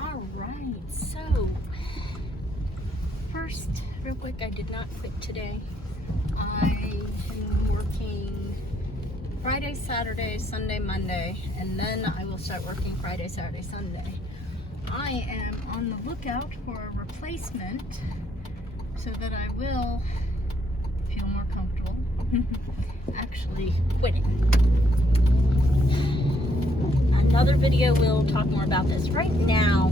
All right, so first, real quick, I did not quit today. I am working Friday, Saturday, Sunday, Monday, and then I will start working Friday, Saturday, Sunday. I am on the lookout for a replacement so that I will feel more comfortable actually quitting. Another video will talk more about this. Right now,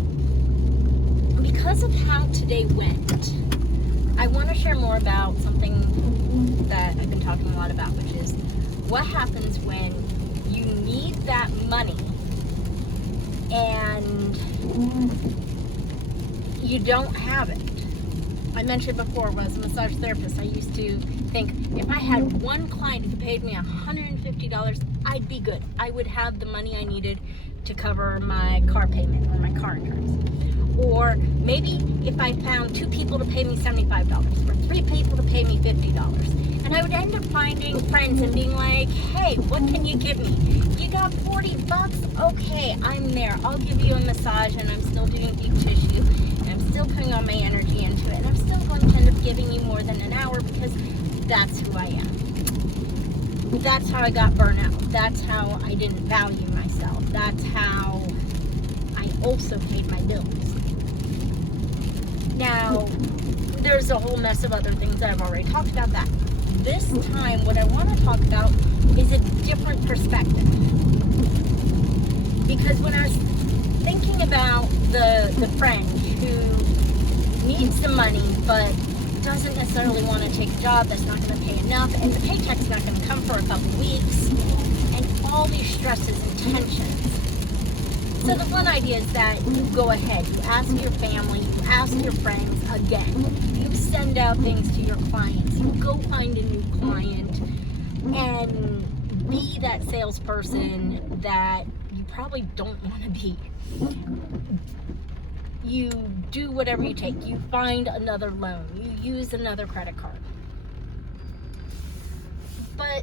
because of how today went, I want to share more about something that I've been talking a lot about, which is what happens when you need that money and you don't have it. I mentioned before, when I was a massage therapist, I used to think if I had one client who paid me $150, I'd be good. I would have the money I needed to cover my car payment or my car insurance. Or maybe if I found 2 people to pay me $75 or 3 people to pay me $50. And I would end up finding friends and being like, hey, what can you give me? You got $40? Okay, I'm there. I'll give you a massage, and I'm still doing deep tissue, and I'm still putting all my energy into it. And I'm still going to end up giving you more than an hour because that's who I am. That's how I got burnout. That's how I didn't value myself. That's how I also paid my bills. Now, there's a whole mess of other things that I've already talked about that. This time, what I want to talk about is a different perspective. Because when I was thinking about the friend who needs the money but doesn't necessarily want to take a job that's not going to pay enough, and the paycheck's not going to come for a couple weeks, and all these stresses and tensions. So the one idea is that you go ahead, you ask your family, you ask your friends again, you send out things to your clients, you go find a new client, and be that salesperson that you probably don't want to be. You do whatever you take. You find another loan. You use another credit card. But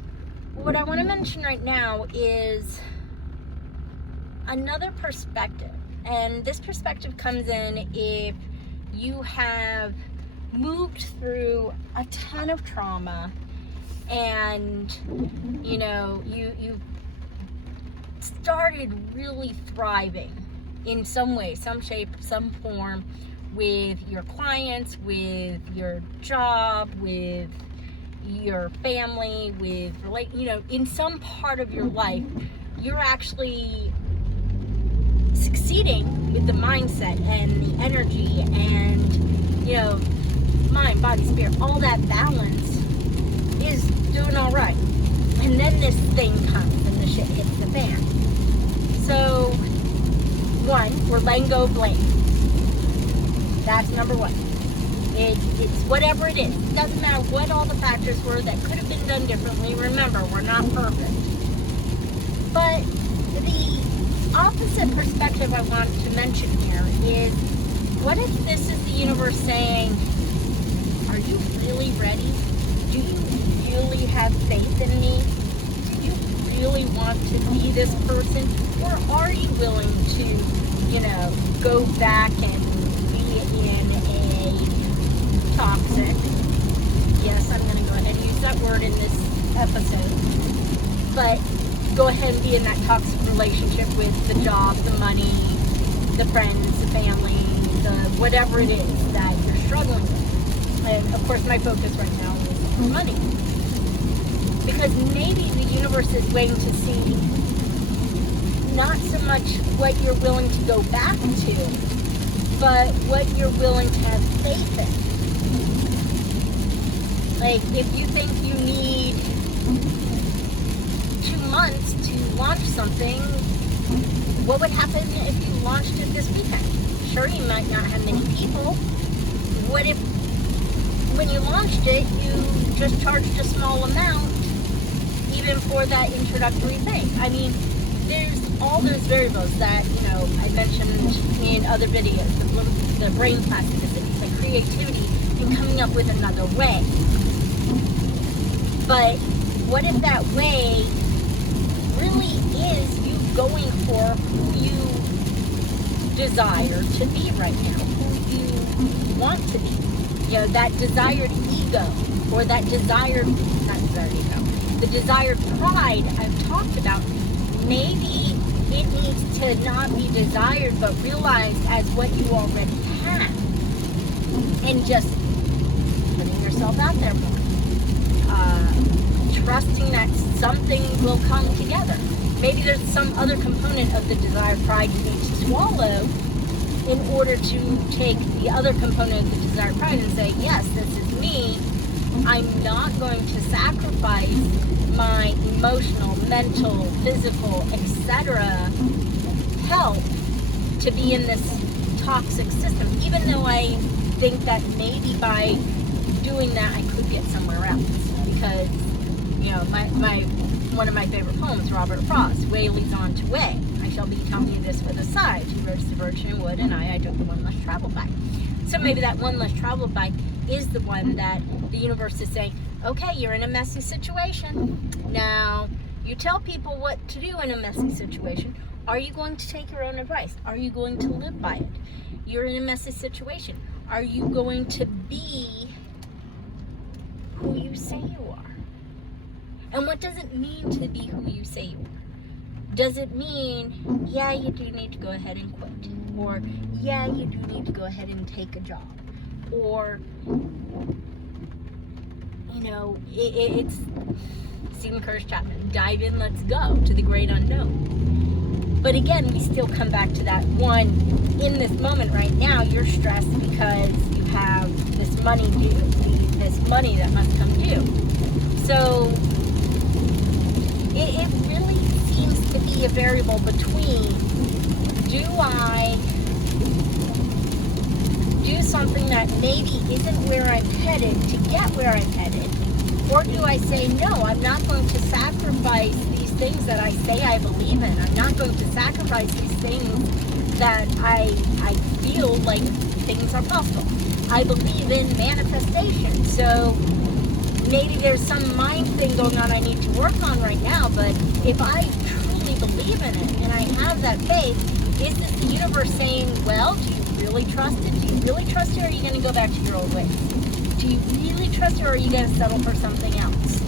what I want to mention right now is another perspective. And this perspective comes in if you have moved through a ton of trauma and, you know, you started really thriving in some way, some shape, some form, with your clients, with your job, with your family, with, you know, in some part of your life, you're actually succeeding with the mindset and the energy and, you know, mind, body, spirit, all that balance is doing all right. And then this thing comes and the shit hits the fan. So, one, we're letting go of blame. That's number one. It's whatever it is. It doesn't matter what all the factors were that could have been done differently. Remember, we're not perfect. But the opposite perspective I want to mention here is, what if this is the universe saying, are you really ready? Do you really have faith in me? Do you really want to be this person? Or are you willing to, you know, go back and be in a toxic, yes, I'm going to go ahead and use that word in this episode, but go ahead and be in that toxic relationship with the job, the money, the friends, the family, the whatever it is that you're struggling with. And of course my focus right now is on money. Because maybe the universe is waiting to see not so much what you're willing to go back to, but what you're willing to have faith in. Like, if you think you need 2 months to launch something, what would happen if you launched it this weekend? Sure, you might not have many people. What if, when you launched it, you just charged a small amount, even for that introductory thing? I mean, there's all those variables that, you know, I mentioned in other videos, the brain plasticity, the creativity, and coming up with another way. But what if that way really is you going for who you desire to be right now, who you want to be. You know, that desired ego, or that desired, not desired ego, the desired pride I've talked about, maybe it needs to not be desired but realized as what you already have. And just putting yourself out there more. Trusting that something will come together. Maybe there's some other component of the desired pride you need to swallow in order to take the other component of the desired pride and say, yes, this is me. I'm not going to sacrifice my emotional, mental, physical, etc. health to be in this toxic system, even though I think that maybe by doing that I could get somewhere else. Because, you know, one of my favorite poems, Robert Frost, Way leads on to way. I shall be telling you this with a sigh. Two roads diverged in wood, and I took the one less traveled by. So maybe that one less traveled by is the one that the universe is saying, okay, you're in a messy situation. Now, you tell people what to do in a messy situation. Are you going to take your own advice? Are you going to live by it? You're in a messy situation. Are you going to be who you say you are? And what does it mean to be who you say you are? Does it mean, yeah, you do need to go ahead and quit? Or, yeah, you do need to go ahead and take a job? Or, you know, it's Stephen Curtis Chapman. Dive in, let's go to the great unknown. But again, we still come back to that one. In this moment right now, you're stressed because you have this money due, this money that must come due. So it really seems to be a variable between, do I do something that maybe isn't where I'm headed to get where I'm headed, or do I say, no, I'm not going to sacrifice these things that I say I believe in. I'm not going to sacrifice these things that I feel like things are possible. I believe in manifestation. So maybe there's some mind thing going on I need to work on right now, but if I truly believe in it and I have that faith, is this the universe saying, well, do you really trust it? Do you really trust it, or are you going to go back to your old ways? Do you really trust it, or are you going to settle for something else?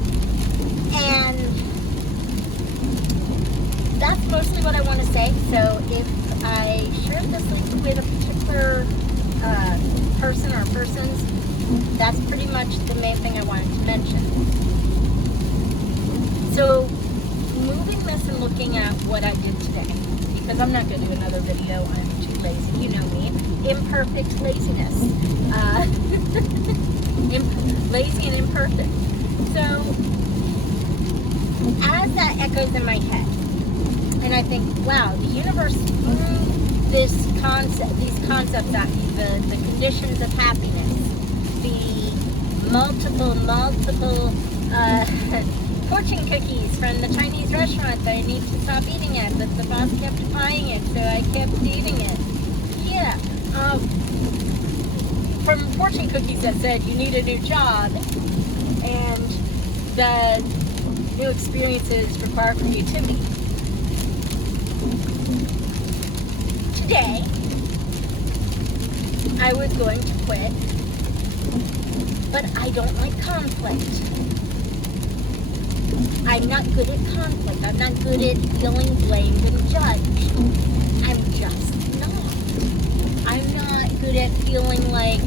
And that's mostly what I want to say. So if I shared this link with a particular person or persons, that's pretty much the main thing I wanted to mention. So moving this and looking at what I did today, because I'm not going to do another video, I'm too lazy, you know me, imperfect laziness, lazy and imperfect. So as that echoes in my head, and I think, wow, the universe threw these concepts at me, the conditions of happiness, the multiple fortune cookies from the Chinese restaurant that I need to stop eating at, but the boss kept buying it, so I kept eating it. Yeah, from fortune cookies that said you need a new job, and the new experiences require creativity. Today, I was going to quit, but I don't like conflict. I'm not good at conflict. I'm not good at feeling blamed and judged. I'm just not. I'm not good at feeling like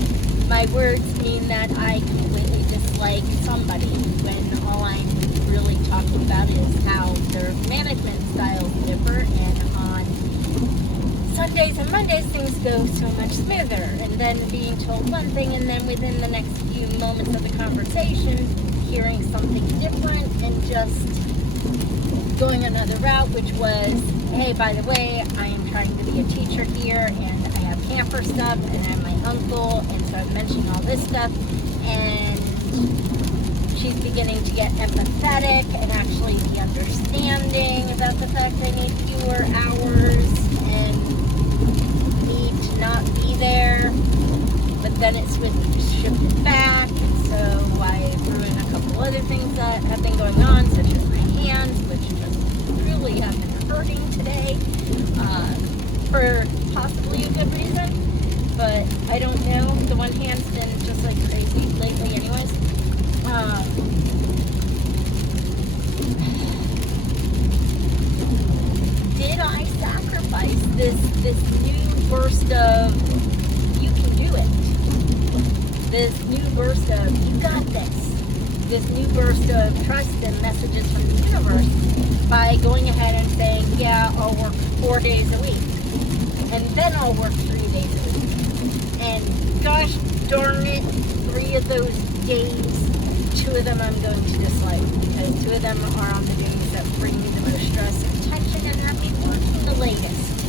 my words mean that I completely dislike somebody, when all I'm really talking about is how their management styles differ, and on Sundays and Mondays things go so much smoother, and then being told one thing, and then within the next few moments of the conversation hearing something different, and just going another route, which was, hey, by the way, I am trying to be a teacher here, and I have camper stuff, and I have my uncle, and so I'm mentioning all this stuff, and she's beginning to get empathetic and actually be understanding about the fact I need fewer hours and need to not be there, but then it's shifted back, so I threw in a couple other things that have been going on, such as my hands, which just truly have been hurting today, for possibly probably a good reason, but I don't know. The one hand's been just like crazy lately anyways. Did I sacrifice this new burst of you can do it? This new burst of you got this new burst of trust and messages from the universe by going ahead and saying, yeah, I'll work 4 days a week. And then I'll work 3 days a week. And gosh darn it, 3 of those days, 2 of them I'm going to dislike. Because 2 of them are on the days that bring me the most stress and tension and have me working the latest.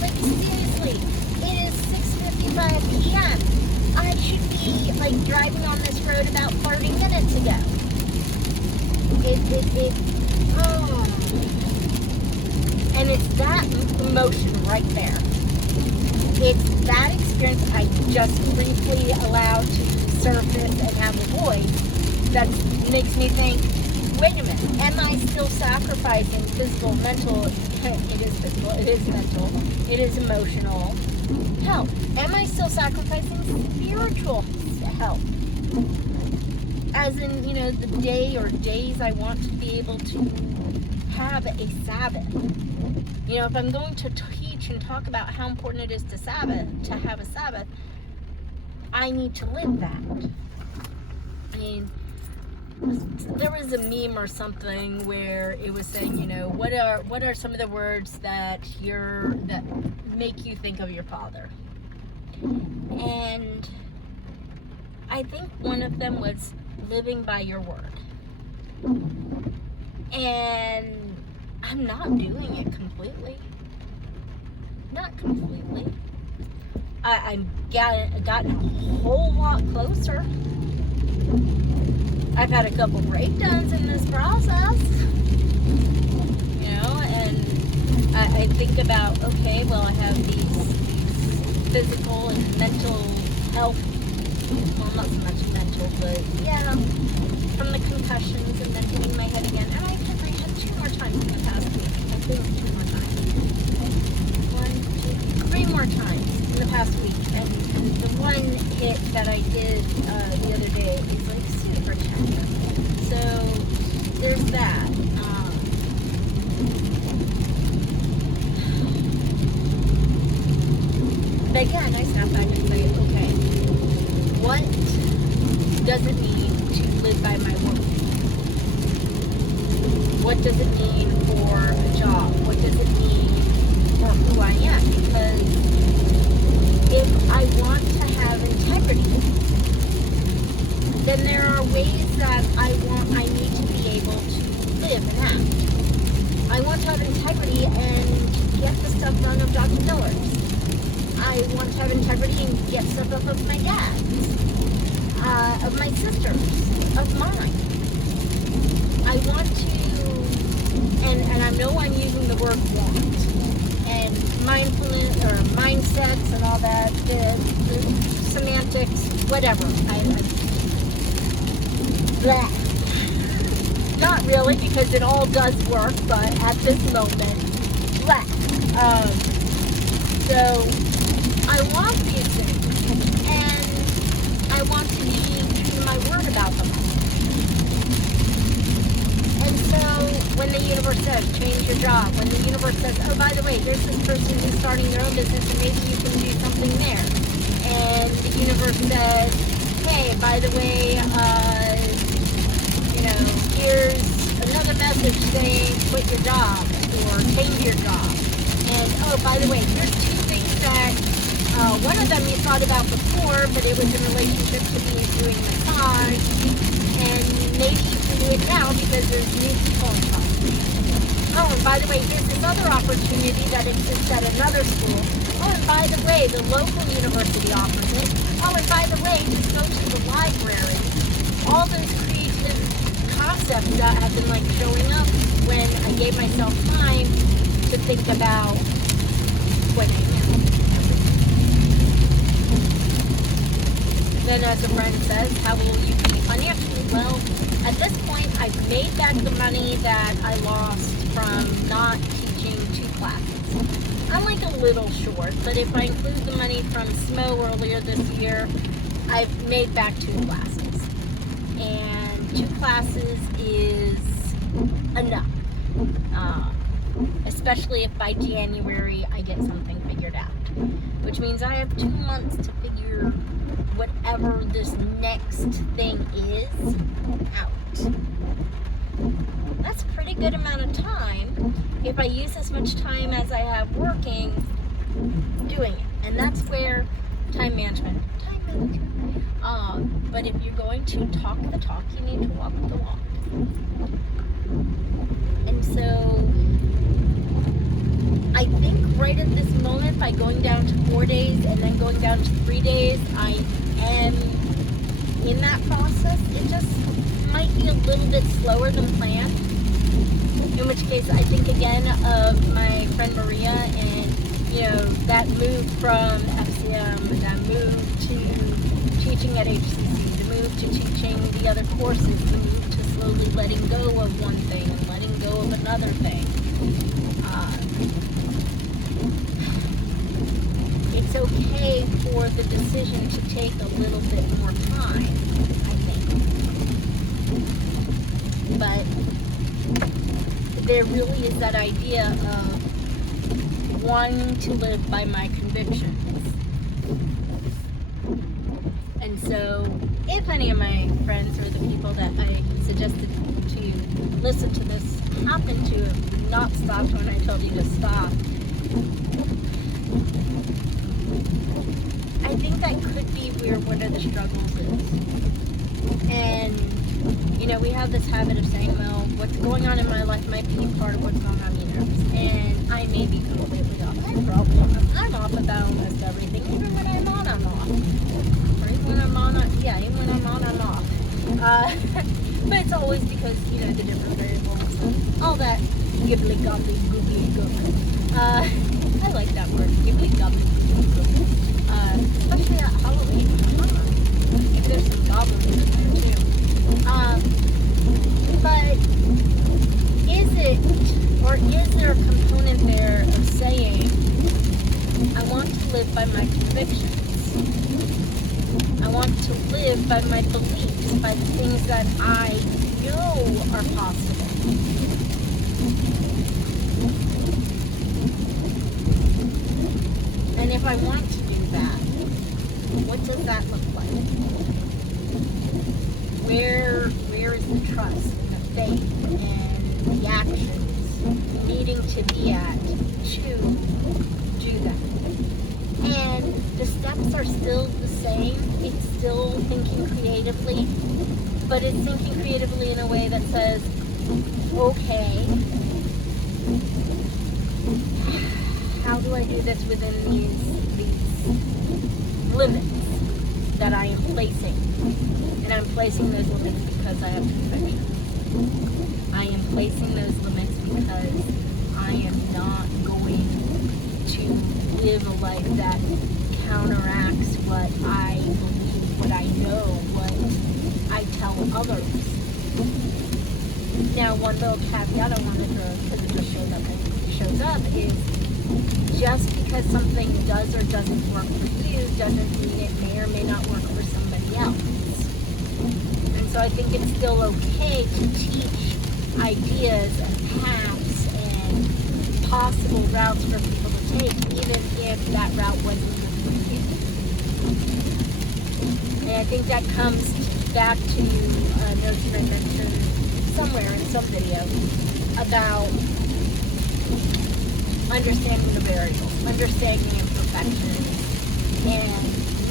Like seriously, it is 6:55 p.m. I should be like driving on this road about 30 minutes ago. And it's that emotion right there. It's that experience I just briefly allowed to surface and have a voice that makes me think, wait a minute, am I still sacrificing physical, mental, it is physical, it is mental, it is emotional health? Am I still sacrificing spiritual health? As in, the day or days I want to be able to have a Sabbath. If I'm going to teach and talk about how important it is to have a Sabbath, I need to live that. I mean, there was a meme or something where it was saying, what are some of the words that make you think of your father? And I think one of them was living by your word. And I'm not doing it completely. Not completely. I've gotten a whole lot closer. I've had a couple breakdowns in this process. And I think about, okay, well, I have these physical and mental health, well, not so much mental, but yeah, from the concussions and then hitting my head again. And I hit my head 2 more times in the past week. I think 2 more times. 1, 2, 3 more times in the past week. And the one hit that I did the other day is like super tender. So there's that. But again, I snap back and say, okay, what does it mean to live by my word? What does it mean for a job? What does it mean for who I am? Because if I want to have integrity, then there are ways that I need to be able to live and act. I want to have integrity and get the stuff done of Dr. Miller's. I want to have integrity and get stuff up of my dad's, of my sister's, of mine. I want to, and I know I'm using the word want, and mindfulness, or mindsets and all that, the semantics, whatever. Bleh. Not really, because it all does work, but at this moment, bleh. So, I want these things, and I want to be true to my word about them. And so, when the universe says, change your job, when the universe says, oh, by the way, there's this person who's starting their own business, and maybe you can do something there. And the universe says, hey, by the way, here's another message saying, quit your job, or change your job. And, oh, by the way, here's 2 things that, one of them you thought about before, but it was in relationship to me doing massage, and maybe you can do it now because there's new people involved. Oh, and by the way, here's this other opportunity that exists at another school. Oh, and by the way, the local university offers it. Oh, and by the way, just go to the library. All those creative concepts that have been like showing up when I gave myself time to think about quitting. Then as a friend says, how will you be financially? Well, at this point, I've made back the money that I lost from not teaching 2 classes. I'm like a little short, but if I include the money from SMO earlier this year, I've made back 2 classes. And 2 classes is enough. Especially if by January I get something figured out. Which means I have 2 months to figure whatever this next thing is out. That's a pretty good amount of time if I use as much time as I have working doing it. And that's where time management. But if you're going to talk the talk, you need to walk the walk. And so I think right at this moment, by going down to 4 days and then going down to 3 days, I am in that process. It just might be a little bit slower than planned. In which case, I think again of my friend Maria and, that move from FCM, that move to teaching at HCC, the move to teaching the other courses, the move to slowly letting go of one thing and letting go of another thing. It's okay for the decision to take a little bit more time, I think. But there really is that idea of wanting to live by my convictions. And so, if any of my friends or the people that I suggested to listen to this happen to have not stopped when I told you to stop, I think that could be where one of the struggles is. And, we have this habit of saying, well, what's going on in my life might be part of what's going on in yours. And I may be completely off. I'm off about almost everything. Even when I'm on, I'm off. Or even when I'm on, even when I'm on, I'm off. But it's always because, the different variables and all that gibbly gobbly googly gook. I like that word, gibbly gobbly gook. Especially at Halloween. Maybe there's some goblins in there too. But is there a component there of saying, I want to live by my convictions. I want to live by my beliefs, by the things that I know are possible. And if I want to do that, what does that look like? Where is the trust and the faith and the actions needing to be at to do that? And the steps are still the same. It's still thinking creatively, but it's thinking creatively in a way that says, okay, how do I do this within these limits that I am placing? And I'm placing those limits because I have conviction. I am placing those limits because I am not going to live a life that counteracts what I believe, what I know, what I tell others. Now, one little caveat I want to throw, because it just shows up, is just because something does or doesn't work for you doesn't mean it may or may not work for somebody else. And so I think it's still okay to teach ideas and paths and possible routes for people to take, even if that route wasn't good for you. And I think that comes back to a notion I mentioned somewhere in some video about understanding the variables, understanding imperfections, and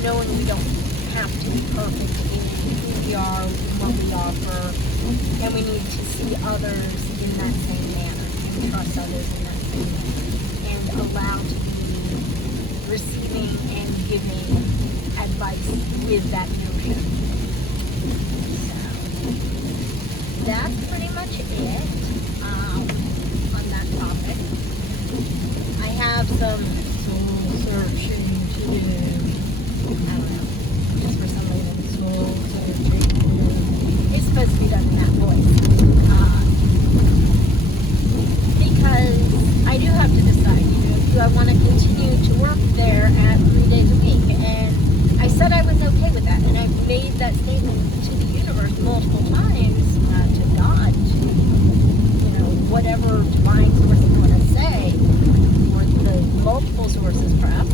knowing we don't have to be perfect in who we are, what we offer, and we need to see others in that same manner, and trust others in that same manner, and allow to be receiving and giving advice with that notion. So, that's pretty much it on that topic. I have some soul searching to do. I don't know. Just for some reason, soul searching to do. It's supposed to be done in that voice. Because I do have to decide, do I want to continue to work there at 3 days a week. And I said I was okay with that. And I've made that statement to the universe multiple times, to God, to, whatever divine source you want to say, or the multiple sources perhaps.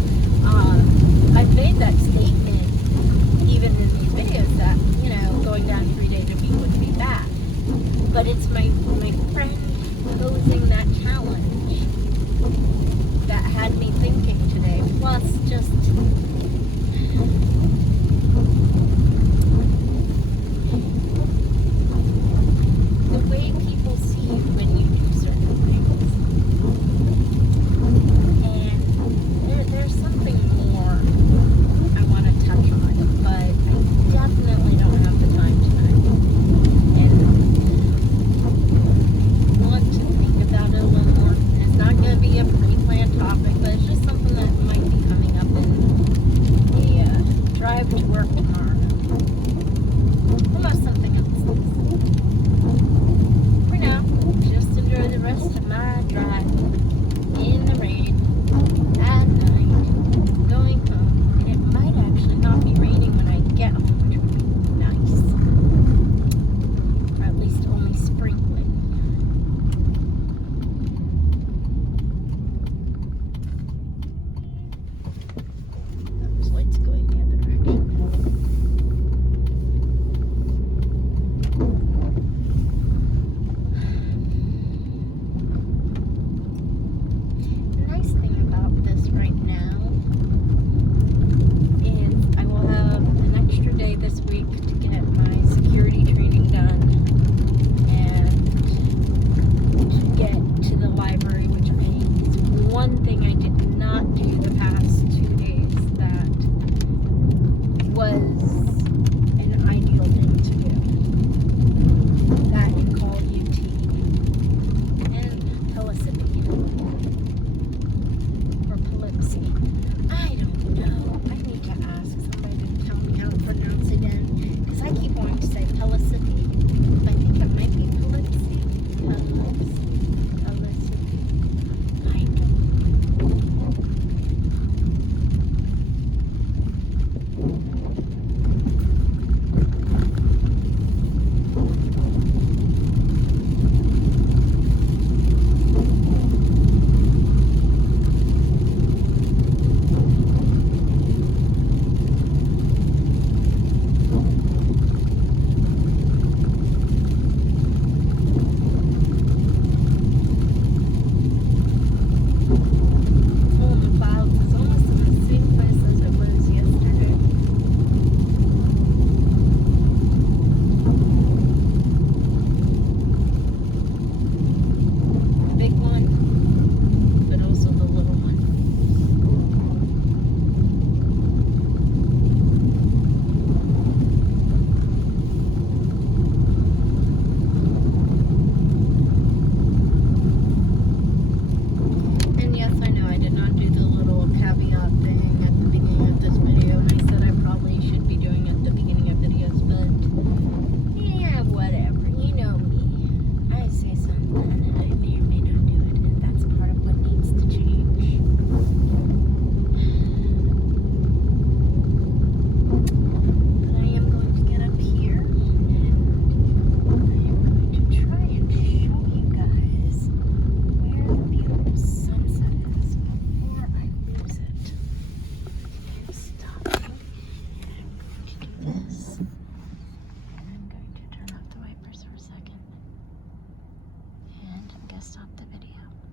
I've made that statement even in these videos that, going down 3 days a week would be bad. But it's my friend posing that challenge that had me thinking today, plus just the way people see you when you do certain things. And there's something more I want to touch on, but I definitely don't have the time tonight. And I want to think about it a little more. It's not going to be a pre-planned topic, but it's just something that might be coming up in a drive to work tomorrow. Almost something else. For now, just enjoy the rest of my drive in the rain at night, going home. And it might actually not be raining when I get home, which would be nice. Or at least only sprinkling. Those lights going the other direction. The nice thing about this right now is I will have an extra day this week to get my security training done and to get to the library, which is one thing I did not do the past 2 days that was an ideal thing to do. That and call UT and Pellissippi or Pellipsy. I don't know. I need to ask somebody to tell me how to pronounce it again, because I keep wanting to say Pellissippi. I think it might be Pellipsy. Pellissippi. I don't know. Oh, the clouds is almost in the same place as it was yesterday. The big one, but also the little one. And yes, I know I did not do the little caveat thing at the beginning of this video, and I said I probably should be doing it at the beginning of videos, but yeah, whatever. You know me. I say something and I may or may not do it, and that's part of what needs to change. But I am going to get up here, and I am going to try and show you guys where the beautiful sunset is before I lose it. I'm stopping, and I'm going to do this. I'm going to turn off the wipers for a second, and I'm going to stop the video.